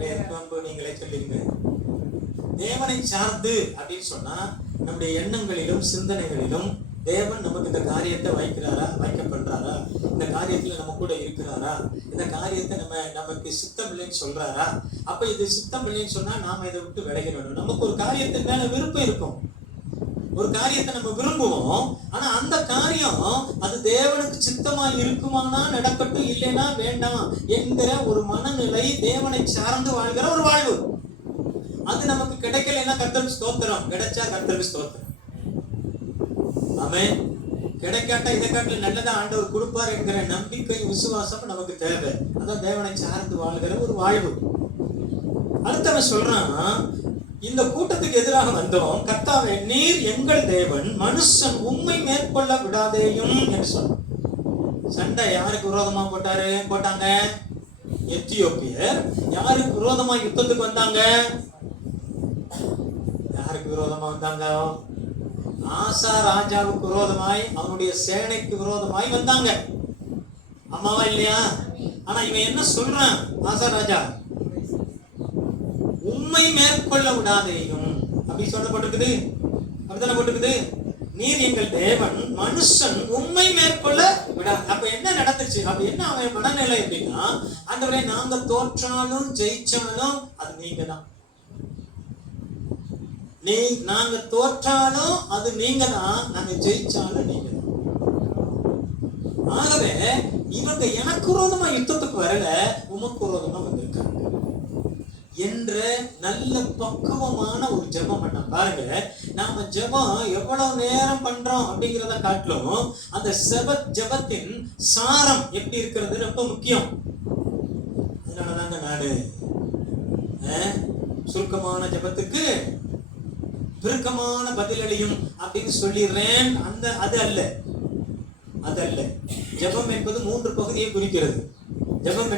நீங்களே சொல்லுங்க. தேவனை சார்ந்து அப்படின்னு சொன்னா நம்முடைய எண்ணங்களிலும் சிந்தனைகளிலும் தேவன் நமக்கு இந்த காரியத்தை வைக்கிறாரா, வைக்கப்படுறாரா, இந்த காரியத்துல நம்ம கூட இருக்கிறாரா, இந்த காரியத்தை நமக்கு சித்தம் இல்லைன்னு சொல்றாரா. அப்ப இது சித்தம் இல்லைன்னு சொன்னா நாம இதை விட்டு விலகிடணும். நமக்கு ஒரு காரியத்தின் மேல விருப்பம் இருக்கும், ஒரு காரியத்தை நம்ம விரும்புவோம். ஆனா அந்த காரியம் அது தேவனுக்கு சித்தமா இருக்குமானா நடக்கட்டும், இல்லைன்னா வேண்டாம் என்கிற ஒரு மனநிலை, தேவனை சார்ந்து வாழ்கிற ஒரு வாழ்வு. அது நமக்கு கிடைக்கலைன்னா கர்த்தருக்கு ஸ்தோத்திரம், கிடைச்சா கர்த்தருக்கு ஸ்தோத்திரம். ஆமென். கிடைக்காட்டா இதை காட்டில நல்லதா ஆண்டவர் கொடுப்பார் என்கிற நம்பிக்கை விசுவாசம் நமக்கு தேவை. அதான் தேவனை சார்ந்து வாழ்கிற ஒரு வாழ்வு. அடுத்தவன் சொல்றான், இந்த கூட்டத்துக்கு எதிராக வந்தோம், கர்த்தாவே நீர் எங்கள் தேவன், மனுஷன் உம்மை மேற்கொள்ள விடாதேயும் என்று சொன்னான். சண்டை யாருக்கு விரோதமா போட்டாங்க? எத்தியோப்பியர். யாருக்கு விரோதமா யுத்தத்துக்கு வந்தாங்க? யாருக்கு விரோதமா வந்தாங்க? ஆசா ராஜாவுக்கு விரோதமாய், அவனுடைய சேனைக்கு விரோதமாய் வந்தாங்க. அம்மாவா இல்லையா? ஆனா இவன் என்ன சொல்றான்? ஆசா ராஜா உம்மை மேற்கொள்ள விடாதேயும் அப்படி சொல்லப்பட்டிருக்குது. அப்படித்தானே போட்டிருக்குது. நீர் எங்கள் தேவன், மனுஷன் உம்மை மேற்கொள்ள விடாது. அப்ப என்ன நடந்துச்சு? அப்ப என்ன அவன் மனநிலை அப்படின்னா, ஆண்டவரே நாங்க தோற்றாலும் ஜெயிச்சாலும் அது நீங்க தான், நாங்க தோற்றாலும் அது நீங்க தான், நாங்க ஜெயிச்சாலும் நீங்க தான். ஆகவே இவங்க எனக்கு விரோதமா யுத்தத்துக்கு வரல, உமக்கு விரோதமா வந்திருக்காங்க என்ற நல்ல பக்குவமான ஒரு ஜெபம் பண்ண பாருங்க. நாம ஜெபம் எவ்வளவு நேரம் பண்றோம் அப்படிங்கிறத காட்டிலும் அந்த ஜெபத்தின் சாரம் எப்படி இருக்கிறது ரொம்ப முக்கியம். அதனாலதாங்க நாடு சுருக்கமான ஜெபத்துக்கு பெருக்கமான பதிலளியும் அப்படின்னு சொல்லிடுறேன். அது அல்ல. ஜெபம் என்பது 3 பகுதியை குறிக்கிறது. ஜெபம்